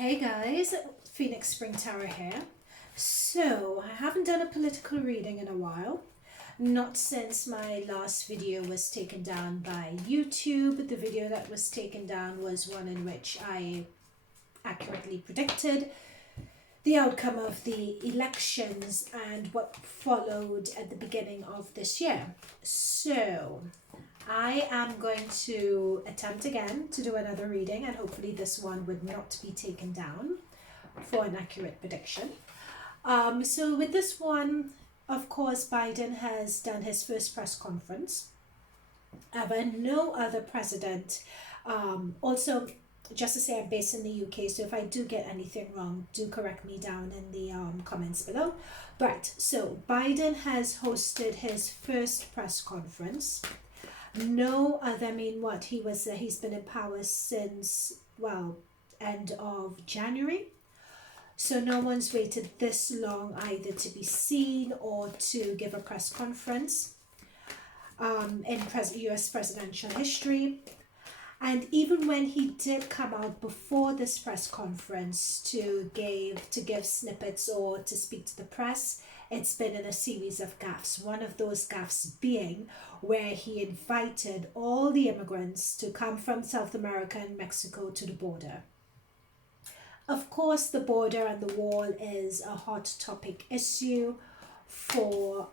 Hey guys, Phoenix Spring Tower here. So, I haven't done a political reading in a while. Not since my last video was taken down by YouTube. The video that was taken down was one in which I accurately predicted the outcome of the elections and what followed at the beginning of this year. So, I am going to attempt again to do another reading, and hopefully this one would not be taken down for an accurate prediction. So with this one, of course, Biden has done his first press conference. Ever no other president. Also, just to say, I'm based in the UK, so if I do get anything wrong, do correct me down in the comments below. But so Biden has hosted his first press conference. No other, he's been in power since, end of January. So no one's waited this long either to be seen or to give a press conference in US presidential history. And even when he did come out before this press conference to give snippets or to speak to the press, it's been in a series of gaffes. One of those gaffes being where he invited all the immigrants to come from South America and Mexico to the border. Of course, the border and the wall is a hot topic issue the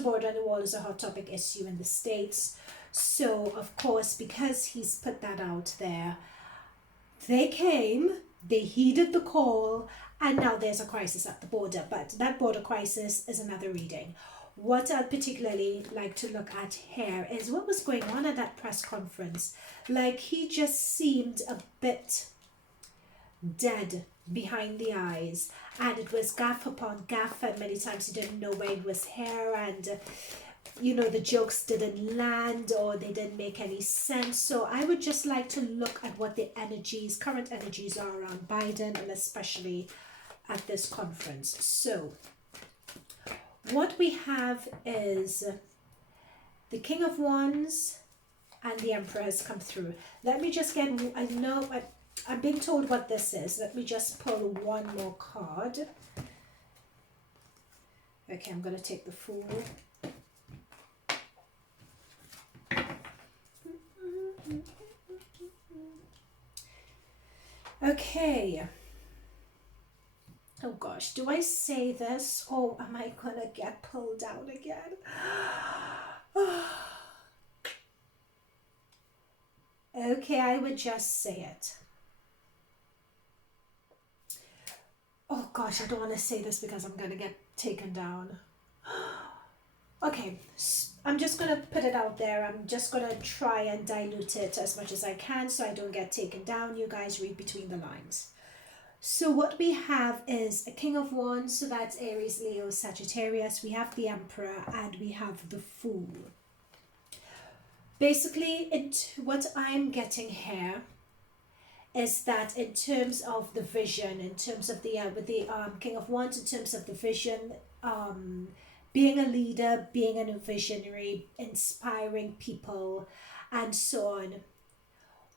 border and the wall is a hot topic issue in the States. So, of course, because he's put that out there, they came, they heeded the call, and now there's a crisis at the border. But that border crisis is another reading. What I'd particularly like to look at here is what was going on at that press conference. Like, he just seemed a bit dead behind the eyes, and it was gaff upon gaff, and many times he didn't know where he was here, and the jokes didn't land or they didn't make any sense. So I would just like to look at what the current energies are around Biden, and especially at this conference. So what we have is the King of Wands and the Emperor has come through. Let me just I'm being told what this is. Let me just pull one more card. Okay, I'm going to take the Fool. Okay. Oh gosh, do I say this or am I going to get pulled down again? Okay, I would just say it. Oh gosh, I don't want to say this because I'm going to get taken down. Okay, I'm just going to put it out there. I'm just going to try and dilute it as much as I can so I don't get taken down. You guys read between the lines. So what we have is a King of Wands, so that's Aries, Leo, Sagittarius. We have the Emperor and we have the Fool. Basically, what I'm getting here is that in terms of the vision, in terms of the King of Wands, in terms of the vision, being a leader, being a visionary, inspiring people, and so on.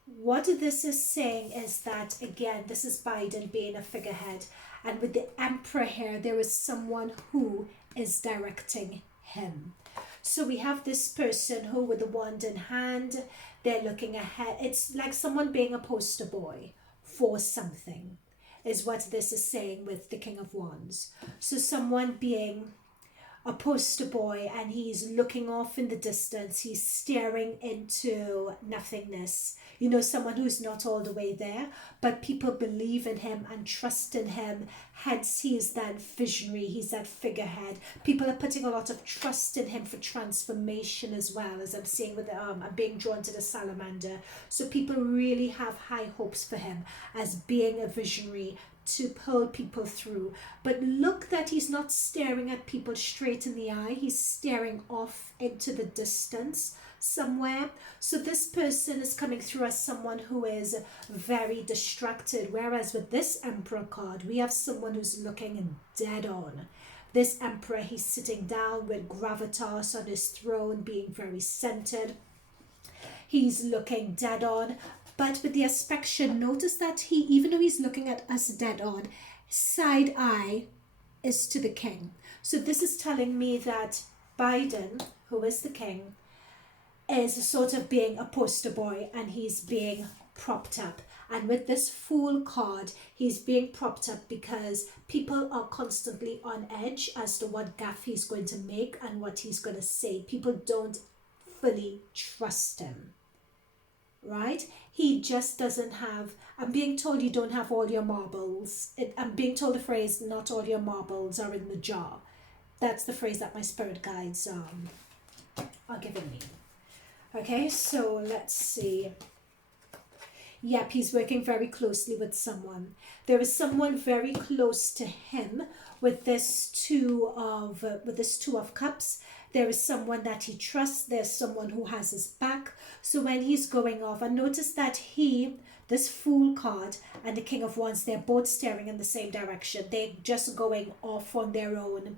What this is saying is that, again, this is Biden being a figurehead, and with the Emperor here, there is someone who is directing him. So we have this person who, with the wand in hand, they're looking ahead. It's like someone being a poster boy for something, is what this is saying with the King of Wands. So someone being a poster boy, and he's looking off in the distance, he's staring into nothingness. Someone who's not all the way there, but people believe in him and trust in him, hence he is that visionary, he's that figurehead. People are putting a lot of trust in him for transformation as well, as I'm seeing with I'm being drawn to the salamander. So people really have high hopes for him as being a visionary to pull people through. But look that he's not staring at people straight in the eye, he's staring off into the distance somewhere. So this person is coming through as someone who is very distracted, whereas with this Emperor card we have someone who's looking dead on. This Emperor, he's sitting down with gravitas on his throne, being very centered. He's looking dead on. But with the aspection, notice that he, even though he's looking at us dead on, side eye is to the king. So this is telling me that Biden, who is the king, is sort of being a poster boy, and he's being propped up. And with this Fool card, he's being propped up because people are constantly on edge as to what gaffe he's going to make and what he's going to say. People don't fully trust him, right? He just doesn't have, I'm being told you don't have all your marbles. I'm being told the phrase, not all your marbles are in the jar. That's the phrase that my spirit guides are giving me. Okay, so let's see. Yep, he's working very closely with someone. There is someone very close to him with this two of cups. There is someone that he trusts. There's someone who has his back. So when he's going off, and notice that this Fool card and the King of Wands, they're both staring in the same direction. They're just going off on their own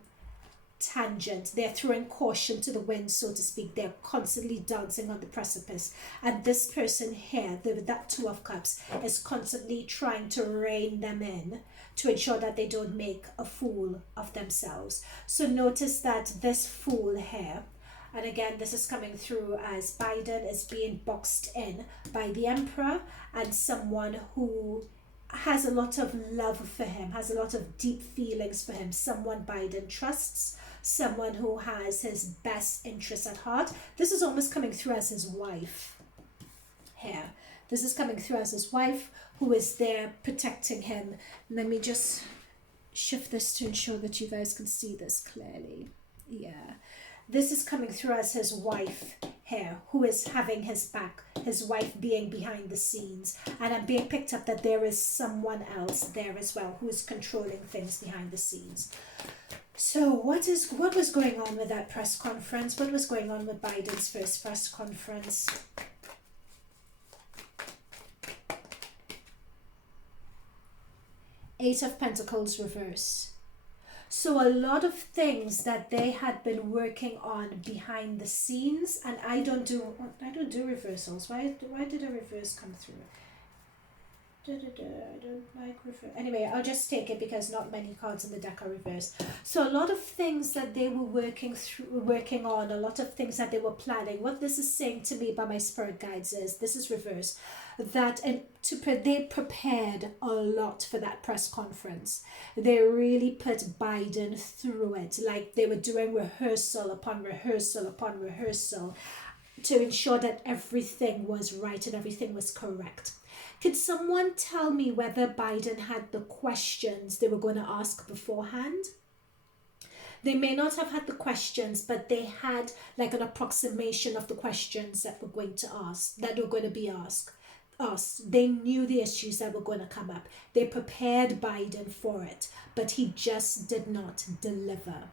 tangent. They're throwing caution to the wind, so to speak. They're constantly dancing on the precipice. And this person here, that Two of Cups, is constantly trying to rein them in to ensure that they don't make a fool of themselves. So notice that this Fool here, and again, this is coming through as Biden is being boxed in by the Emperor and someone who has a lot of love for him, has a lot of deep feelings for him, someone Biden trusts, someone who has his best interests at heart. This is almost coming through as his wife here. This is coming through as his wife who is there protecting him. Let me just shift this to ensure that you guys can see this clearly. Yeah. This is coming through as his wife here, who is having his back, his wife being behind the scenes. And I'm being picked up that there is someone else there as well who is controlling things behind the scenes. So what was going on with that press conference? What was going on with Biden's first press conference? Eight of Pentacles reverse. So a lot of things that they had been working on behind the scenes, and I don't do reversals. Why did a reverse come through? I don't like reverse. Anyway, I'll just take it because not many cards in the deck are reversed. So a lot of things that they were working on, a lot of things that they were planning. What this is saying to me by my spirit guides is, this is reverse, that they prepared a lot for that press conference. They really put Biden through it, like they were doing rehearsal upon rehearsal upon rehearsal to ensure that everything was right and everything was correct. Could someone tell me whether Biden had the questions they were going to ask beforehand? They may not have had the questions, but they had like an approximation of the questions that were going to be asked. They knew the issues that were going to come up. They prepared Biden for it, but he just did not deliver.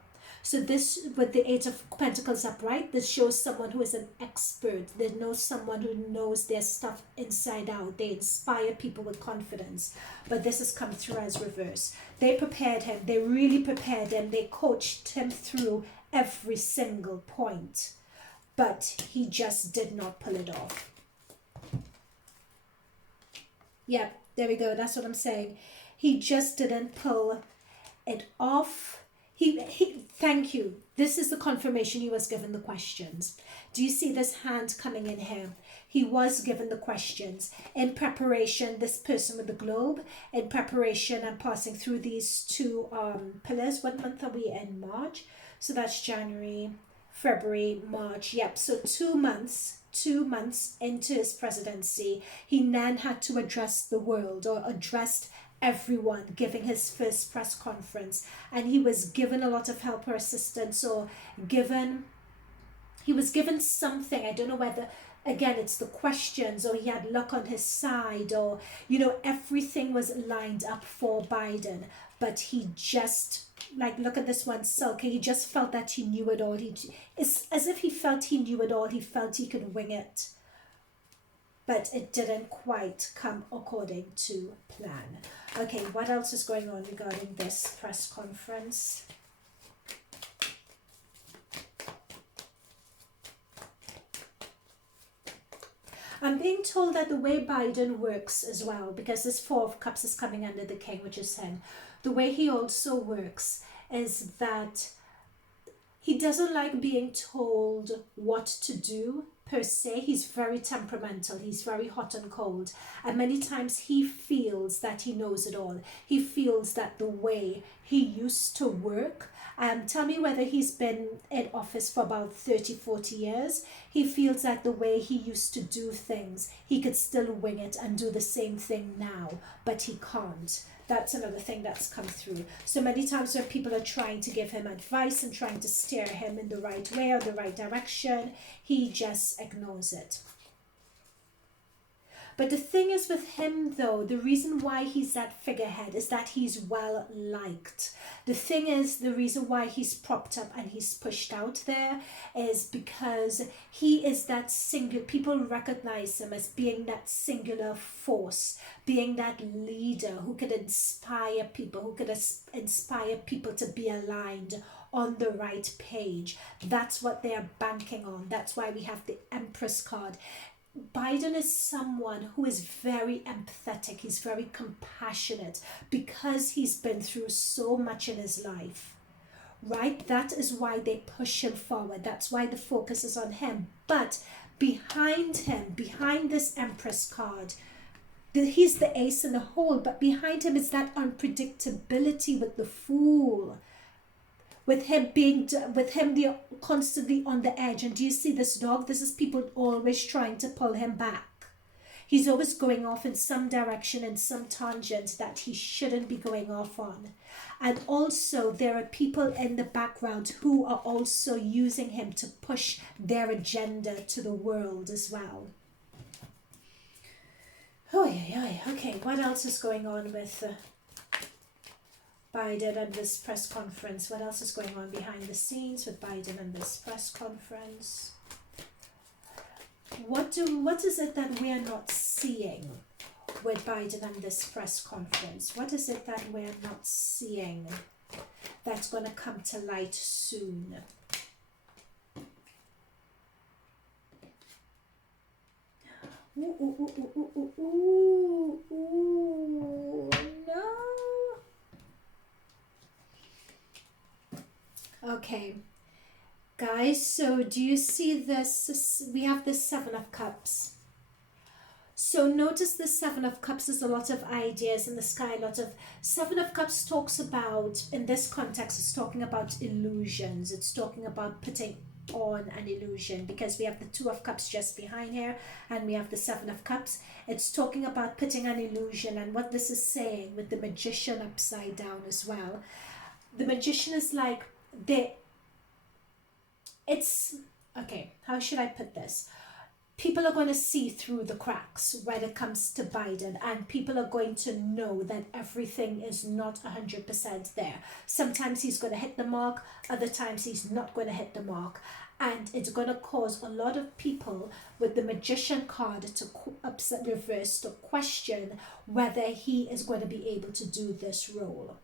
So this, with the Eight of Pentacles upright, this shows someone who is an expert. They know someone who knows their stuff inside out. They inspire people with confidence. But this has come through as reverse. They prepared him. They really prepared him. They coached him through every single point. But he just did not pull it off. Yeah, there we go. That's what I'm saying. He just didn't pull it off. Thank you. This is the confirmation he was given the questions. Do you see this hand coming in here? He was given the questions. In preparation, this person with the globe, in preparation, I'm passing through these two pillars. What month are we in? March. So that's January, February, March. Yep. So 2 months into his presidency, he then had to address the world, or addressed everyone, giving his first press conference, and he was given a lot of help or assistance, or he was given something. I don't know whether, again, it's the questions, or he had luck on his side, or everything was lined up for Biden, but he just, like, look at this one, sulking. He just felt that he knew it all. It's as if he felt he knew it all. He felt he could wing it, but it didn't quite come according to plan. Okay, what else is going on regarding this press conference? I'm being told that the way Biden works as well, because this Four of Cups is coming under the King, which is him, the way he also works is that he doesn't like being told what to do per se. He's very temperamental. He's very hot and cold. And many times he feels that he knows it all. He feels that the way he used to work, tell me whether he's been in office for about 30, 40 years. He feels that the way he used to do things, he could still wing it and do the same thing now, but he can't. That's another thing that's come through. So many times when people are trying to give him advice and trying to steer him in the right way or the right direction, he just ignores it. But the thing is with him though, the reason why he's that figurehead is that he's well liked. The thing is, the reason why he's propped up and he's pushed out there is because he is that singular, people recognize him as being that singular force, being that leader who could inspire people, who could inspire people to be aligned on the right page. That's what they're banking on. That's why we have the Empress card. Biden is someone who is very empathetic. He's very compassionate because he's been through so much in his life, right? That is why they push him forward. That's why the focus is on him. But behind him, behind this Empress card, he's the ace in the hole, but behind him is that unpredictability with the Fool. With him they're constantly on the edge. And do you see this dog? This is people always trying to pull him back. He's always going off in some direction, in some tangent that he shouldn't be going off on. And also there are people in the background who are also using him to push their agenda to the world as well. Oh yeah. Okay, what else is going on with Biden and this press conference? What else is going on behind the scenes with Biden and this press conference? What is it that we are not seeing with Biden and this press conference? What is it that we're not seeing that's going to come to light soon? Ooh, no. Okay, guys, so do you see this? We have the Seven of Cups. So notice the Seven of Cups is a lot of ideas in the sky. A lot of Seven of Cups talks about, in this context, it's talking about illusions. It's talking about putting on an illusion, because we have the Two of Cups just behind here and we have the Seven of Cups. It's talking about putting an illusion, and what this is saying with the Magician upside down as well. The Magician is like, it's okay, how should I put this? People are going to see through the cracks when it comes to Biden, and people are going to know that everything is not 100% there. Sometimes he's going to hit the mark, other times he's not going to hit the mark, and it's going to cause a lot of people with the Magician card to upset reverse, to question whether he is going to be able to do this role.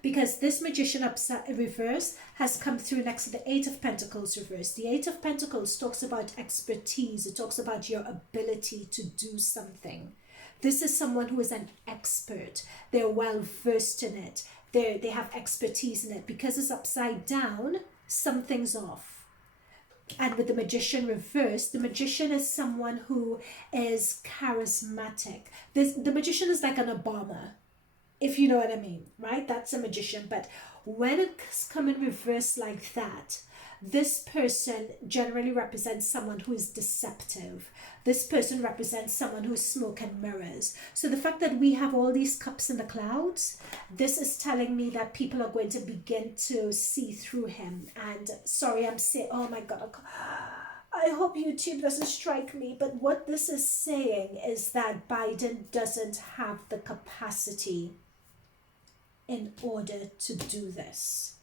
Because this Magician upside reverse has come through next to the Eight of Pentacles reverse. The Eight of Pentacles talks about expertise. It talks about your ability to do something. This is someone who is an expert. They're well versed in it. They have expertise in it. Because it's upside down, something's off. And with the Magician reverse, the Magician is someone who is charismatic. The Magician is like an Obama, if you know what I mean, right? That's a Magician. But when it's come in reverse like that, this person generally represents someone who is deceptive. This person represents someone who's smoke and mirrors. So the fact that we have all these cups in the clouds, this is telling me that people are going to begin to see through him. And sorry, I'm saying, oh my God, I hope YouTube doesn't strike me. But what this is saying is that Biden doesn't have the capacity in order to do this.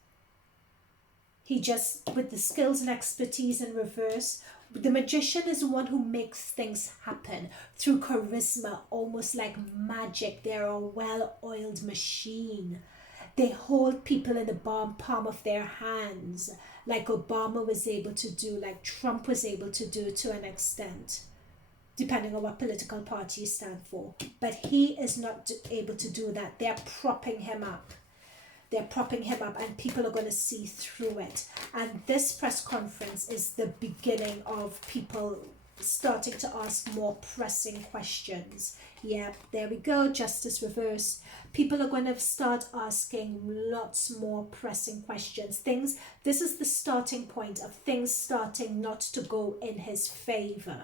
He just, with the skills and expertise in reverse, the Magician is the one who makes things happen through charisma, almost like magic. They're a well-oiled machine. They hold people in the palm of their hands, like Obama was able to do, like Trump was able to do to an extent. depending on what political party you stand for. But he is not able to do that. They're propping him up. They're propping him up, and people are going to see through it. And this press conference is the beginning of people starting to ask more pressing questions. Yeah, there we go, justice reverse. People are going to start asking lots more pressing questions. This is the starting point of things starting not to go in his favor.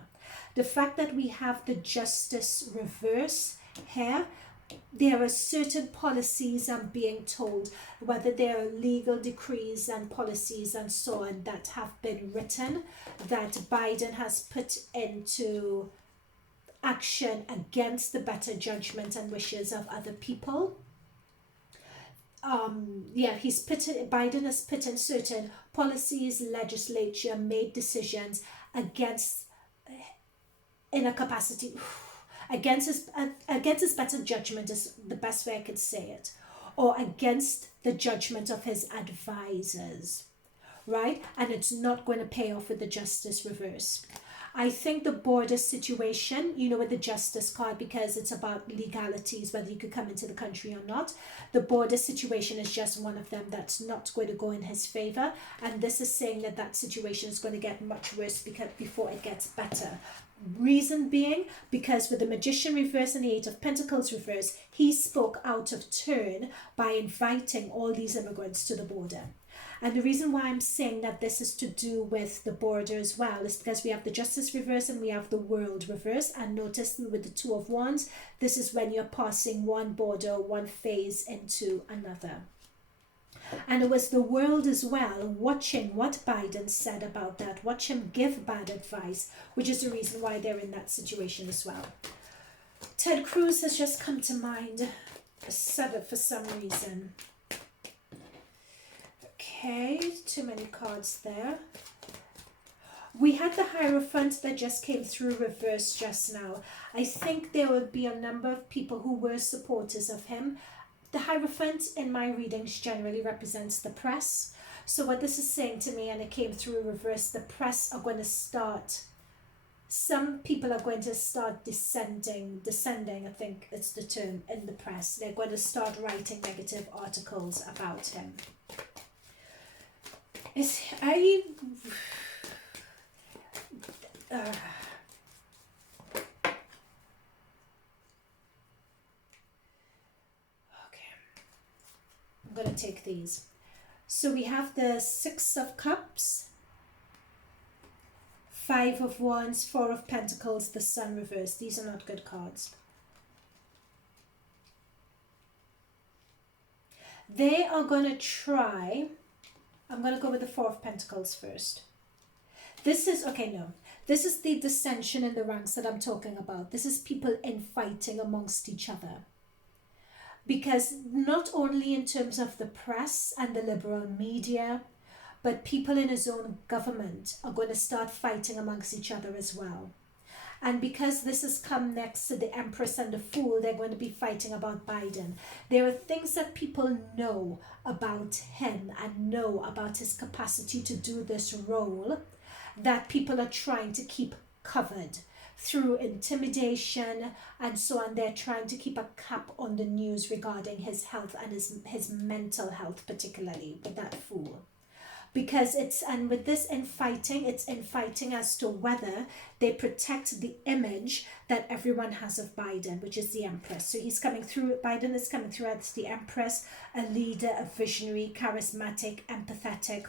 The fact that we have the justice reverse here, there are certain policies, I'm being told, whether there are legal decrees and policies and so on that have been written, that Biden has put into action against the better judgment and wishes of other people. Biden has put in certain policies, legislature made decisions against, in a capacity, against his better judgment is the best way I could say it, or against the judgment of his advisors, right? And it's not going to pay off with the justice reverse. I think the border situation, with the justice card, because it's about legalities, whether you could come into the country or not, the border situation is just one of them that's not going to go in his favor. And this is saying that situation is going to get much worse before it gets better. Reason being, because with the Magician reverse and the Eight of Pentacles reverse, he spoke out of turn by inviting all these immigrants to the border. And the reason why I'm saying that this is to do with the border as well is because we have the Justice reverse and we have the World reverse. And notice with the Two of Wands, this is when you're passing one border, one phase into another. And it was the World as well, watching what Biden said about that, watch him give bad advice, which is the reason why they're in that situation as well. Ted Cruz has just come to mind, for some reason. Okay, too many cards there. We had the Hierophant that just came through reverse just now. I think there would be a number of people who were supporters of him. The Hierophant in my readings generally represents the press. So what this is saying to me, and it came through reverse, the press are going to start, some people are going to start descending, I think it's the term in the press. They're going to start writing negative articles about him. I'm going to take these. So we have the Six of Cups, Five of Wands, Four of Pentacles, the Sun reversed. These are not good cards. They are going to try, I'm going to go with the Four of Pentacles first. This is the dissension in the ranks that I'm talking about. This is people infighting amongst each other. Because not only in terms of the press and the liberal media, but people in his own government are going to start fighting amongst each other as well. And because this has come next to the Empress and the Fool, they're going to be fighting about Biden. There are things that people know about him and know about his capacity to do this role that people are trying to keep covered through intimidation and so on. They're trying to keep a cap on the news regarding his health and his mental health, particularly with that Fool. Because with this infighting, it's infighting as to whether they protect the image that everyone has of Biden, which is the Empress. So Biden is coming through as the Empress, a leader, a visionary, charismatic, empathetic.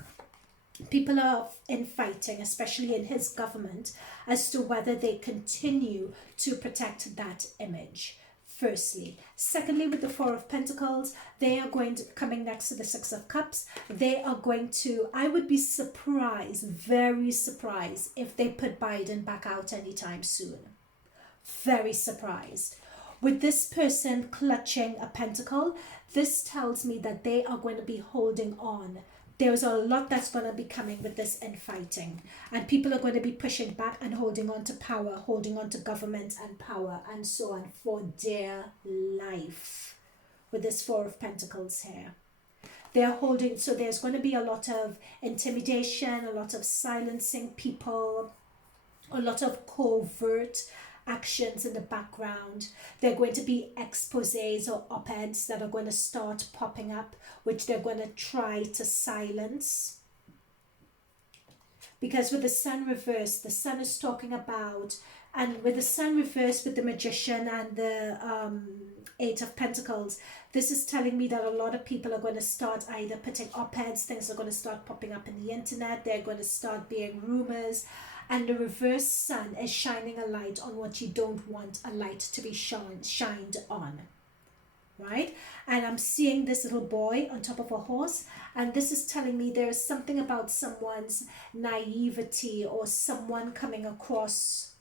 People are infighting, especially in his government, as to whether they continue to protect that image. Firstly. Secondly, with the Four of Pentacles, they are coming next to the Six of Cups. They are going to, I would be surprised, very surprised, if they put Biden back out anytime soon. Very surprised. With this person clutching a pentacle, this tells me that they are going to be holding on. There's a lot that's going to be coming with this infighting. And people are going to be pushing back and holding on to power, holding on to government and power and so on for dear life. With this Four of Pentacles here. They're holding, so there's going to be a lot of intimidation, a lot of silencing people, a lot of covert actions in the background. There are going to be exposés or op-eds that are going to start popping up, which they're going to try to silence. Because with the sun reversed, the sun is talking about, and with the sun reversed with the magician and the Eight of Pentacles, this is telling me that a lot of people are going to start either putting op-eds, things are going to start popping up in the internet, they're going to start being rumors, and the reverse sun is shining a light on what you don't want a light to be shined on. Right? And I'm seeing this little boy on top of a horse, and this is telling me there is something about someone's naivety or someone coming across.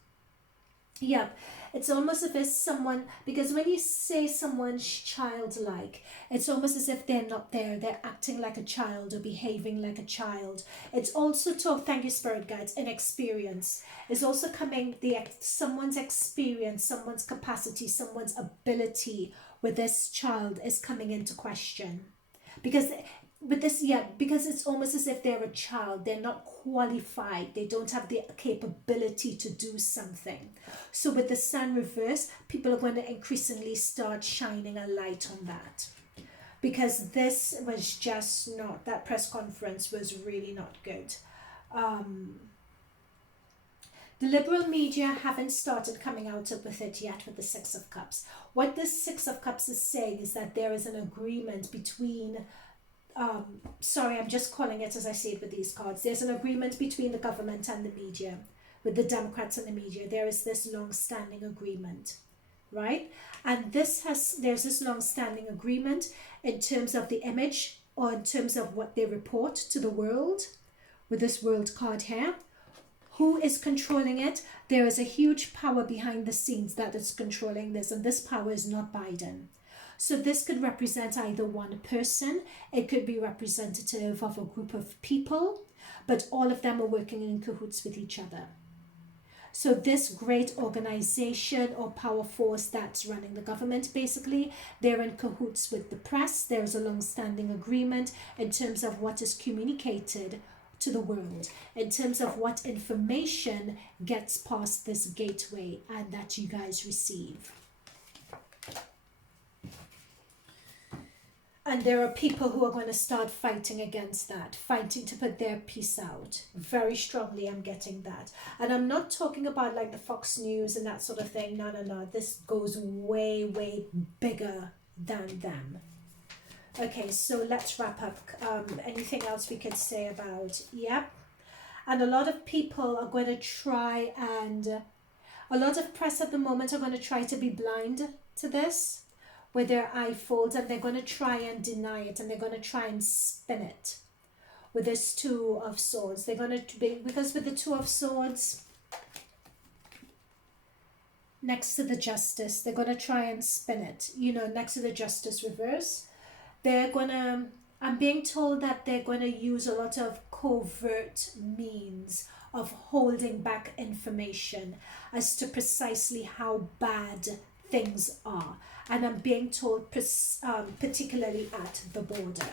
Yeah, it's almost as if someone, because when you say someone's childlike, it's almost as if they're not there, they're acting like a child or behaving like a child. It's also thank you spirit guides, inexperience. It's also coming, someone's experience, someone's capacity, someone's ability with this child is coming into question. Because with this, because it's almost as if they're a child, they're not qualified, they don't have the capability to do something. So with the sun reverse, people are going to increasingly start shining a light on that. Because this was just not, that press conference was really not good. The liberal media haven't started coming out with it yet with the Six of Cups. What the Six of Cups is saying is that there is an agreement between, sorry, I'm just calling it as I say it with these cards. There's an agreement between the government and the media, with the Democrats and the media. There is this long-standing agreement, right? And there's this long-standing agreement in terms of the image or in terms of what they report to the world with this world card here. Who is controlling it? There is a huge power behind the scenes that is controlling this, and this power is not Biden. So this could represent either one person, it could be representative of a group of people, but all of them are working in cahoots with each other. So this great organization or power force that's running the government, basically, they're in cahoots with the press. There's a long-standing agreement in terms of what is communicated to the world, in terms of what information gets past this gateway and that you guys receive. And there are people who are going to start fighting against that, fighting to put their piece out. Very strongly, I'm getting that. And I'm not talking about like the Fox News and that sort of thing. No, no, no. This goes way, way bigger than them. Okay, so let's wrap up. Anything else we could say about? Yep. And a lot of people are going to try and, a lot of press at the moment are going to try to be blind to this with their eye folds, and they're going to try and deny it, and they're going to try and spin it with this Two of Swords. They're going to be, because with the Two of Swords next to the Justice, they're going to try and spin it, you know, next to the Justice reverse. They're going to, I'm being told that they're going to use a lot of covert means of holding back information as to precisely how bad things are. And I'm being told particularly at the border.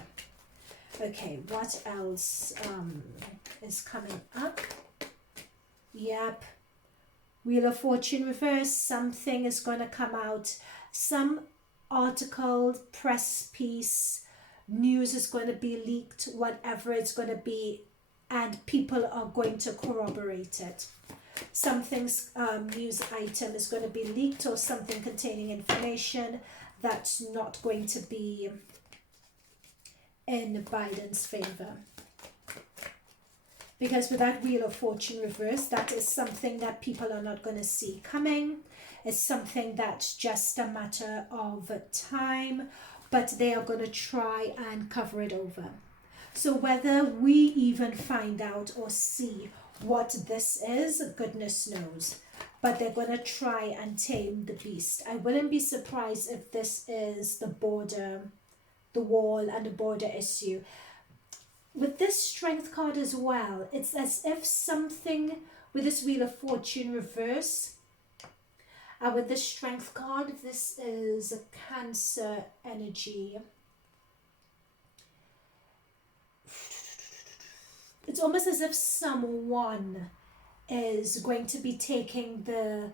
Okay, what else is coming up? Yep. Wheel of Fortune reverse. Something is going to come out. Some article, press piece, news is going to be leaked, whatever it's going to be, and people are going to corroborate it. Something's news item is going to be leaked, or something containing information that's not going to be in Biden's favor. Because with that Wheel of Fortune reverse, that is something that people are not going to see coming. It's something that's just a matter of time, but they are going to try and cover it over. So whether we even find out or see what this is, goodness knows. But they're going to try and tame the beast. I wouldn't be surprised if this is the border, the wall and the border issue. With this Strength card as well, it's as if something with this Wheel of Fortune reverse, with this Strength card, this is a Cancer energy. It's almost as if someone is going to be taking the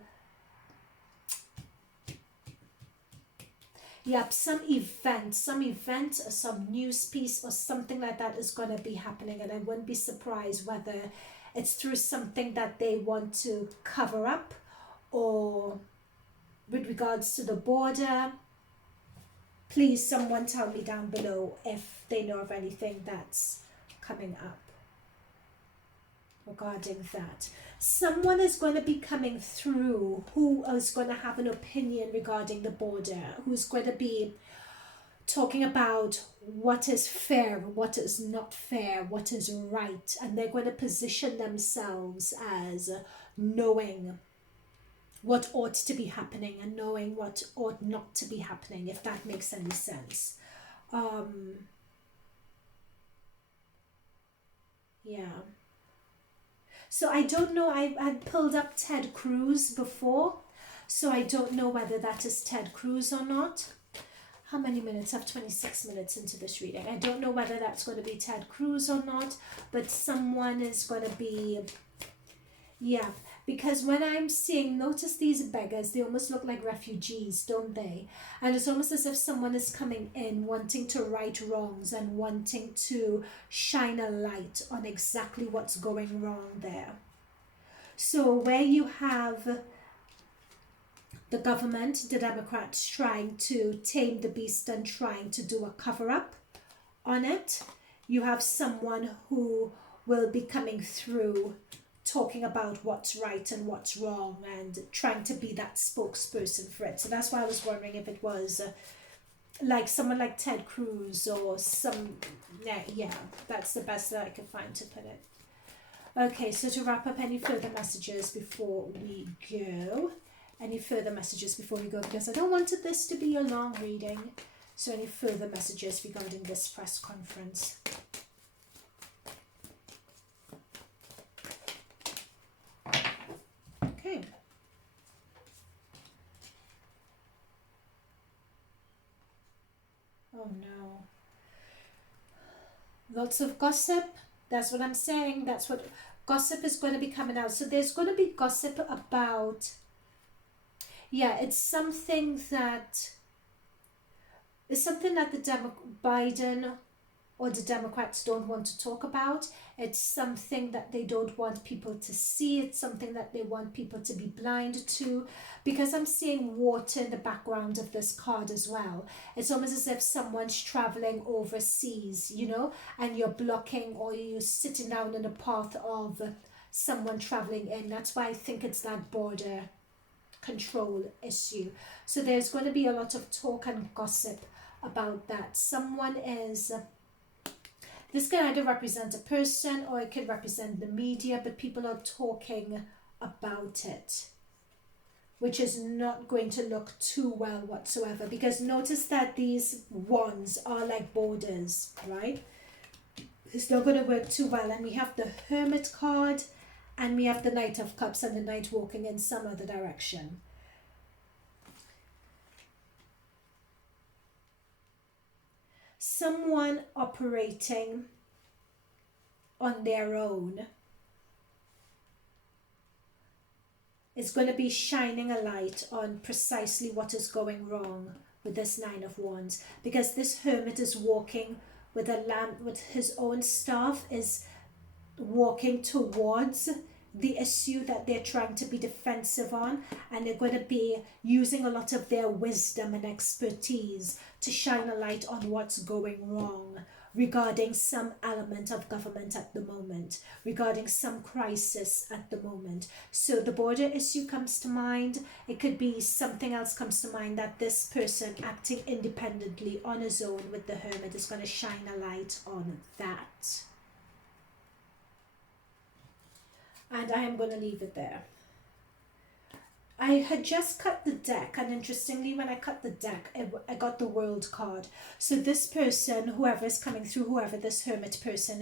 Yep, some event or some news piece or something like that is going to be happening, and I wouldn't be surprised whether it's through something that they want to cover up, or with regards to the border. Please, someone tell me down below if they know of anything that's coming up regarding that. Someone is going to be coming through who is going to have an opinion regarding the border, who's going to be talking about what is fair, what is not fair, what is right, and they're going to position themselves as knowing what ought to be happening and knowing what ought not to be happening, if that makes any sense. Yeah. So I don't know, I pulled up Ted Cruz before, so I don't know whether that is Ted Cruz or not. How many minutes? I have 26 minutes into this reading. I don't know whether that's going to be Ted Cruz or not, but someone is going to be, yeah, because when I'm seeing, notice these beggars, they almost look like refugees, don't they? And it's almost as if someone is coming in wanting to right wrongs and wanting to shine a light on exactly what's going wrong there. So where you have the government, the Democrats, trying to tame the beast and trying to do a cover-up on it, you have someone who will be coming through talking about what's right and what's wrong and trying to be that spokesperson for it. So that's why I was wondering if it was like someone like Ted Cruz or some, yeah, that's the best that I could find to put it. Okay, so to wrap up, any further messages before we go? Any further messages before we go? Because I don't want this to be a long reading. So any further messages regarding this press conference? Okay. Oh no. Lots of gossip. That's what I'm saying. That's what gossip is going to be coming out. So there's going to be gossip about, yeah, it's something that the Biden or the Democrats don't want to talk about. It's something that they don't want people to see. It's something that they want people to be blind to, because I'm seeing water in the background of this card as well. It's almost as if someone's traveling overseas, you know, and you're blocking or you're sitting down in the path of someone traveling in. That's why I think it's that border control issue. So there's going to be a lot of talk and gossip about that. Someone is, this can either represent a person or it could represent the media, but people are talking about it, which is not going to look too well whatsoever, because notice that these wands are like borders, right? It's not going to work too well. And we have the Hermit card and we have the Knight of Cups and the Knight walking in some other direction. Someone operating on their own is going to be shining a light on precisely what is going wrong with this Nine of Wands, because this Hermit is walking with a lamp, with his own staff, is walking towards the issue that they're trying to be defensive on, and they're going to be using a lot of their wisdom and expertise to shine a light on what's going wrong regarding some element of government at the moment, regarding some crisis at the moment. So the border issue comes to mind. It could be something else comes to mind, that this person acting independently on his own with the Hermit is going to shine a light on that. And I am going to leave it there. I had just cut the deck, and interestingly, when I cut the deck, I got the World card. So this person, whoever is coming through, whoever this Hermit person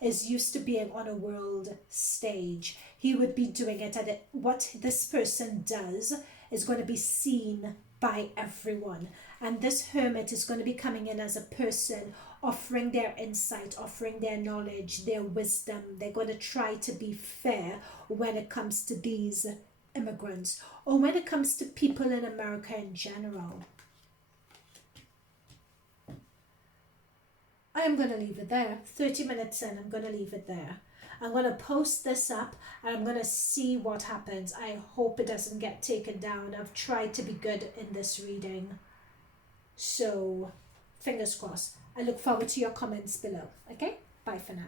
is used to being on a world stage. He would be doing it, and what this person does is going to be seen by everyone. And this Hermit is going to be coming in as a person offering their insight, offering their knowledge, their wisdom. They're going to try to be fair when it comes to these immigrants, or when it comes to people in America in general. I am going to leave it there. 30 minutes in, I'm going to leave it there. I'm going to post this up and I'm going to see what happens. I hope it doesn't get taken down. I've tried to be good in this reading. So, fingers crossed. I look forward to your comments below. Okay? Bye for now.